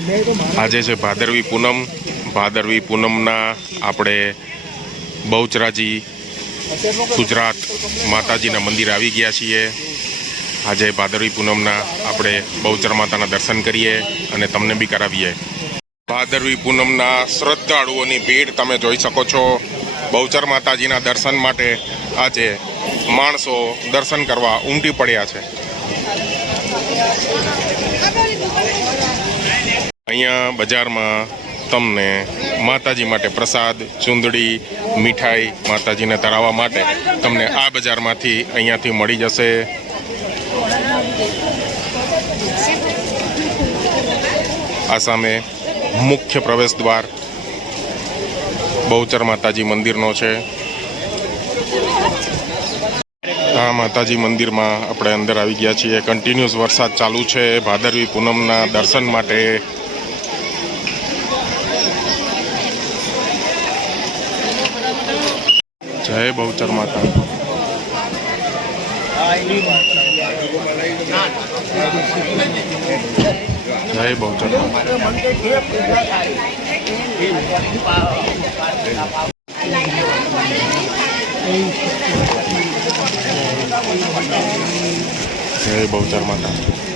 આજે છે ભાદરવી પૂનમ। ભાદરવી પૂનમના આપણે બહુચરાજી ગુજરાત માતાજીના મંદિર આવી ગયા છીએ। આજે ભાદરવી પૂનમના આપણે બહુચર માતાના દર્શન કરીએ અને તમને બી કરાવીએ। ભાદરવી પૂનમના શ્રદ્ધાળુઓની ભીડ તમે જોઈ શકો છો। બહુચર માતાજીના દર્શન માટે આજે માણસો દર્શન કરવા ઉમટી પડ્યા છે। અહીંયા બજારમાં તમને માતાજી માટે પ્રસાદ, ચૂંદડી, મીઠાઈ માતાજીને ધરાવવા માટે તમને આ બજારમાંથી અહીંયાથી મળી જશે। આ સામે મુખ્ય પ્રવેશ દ્વાર બહુચર માતાજી મંદિરનો છે। આ માતાજી મંદિરમાં આપણે અંદર આવી ગયા છીએ। કન્ટિન્યુઅસ વરસાદ ચાલુ છે ભાદરવી પૂનમના દર્શન માટે। જય બહુચર માતા। જય બહુચર જય બહુચર માતા।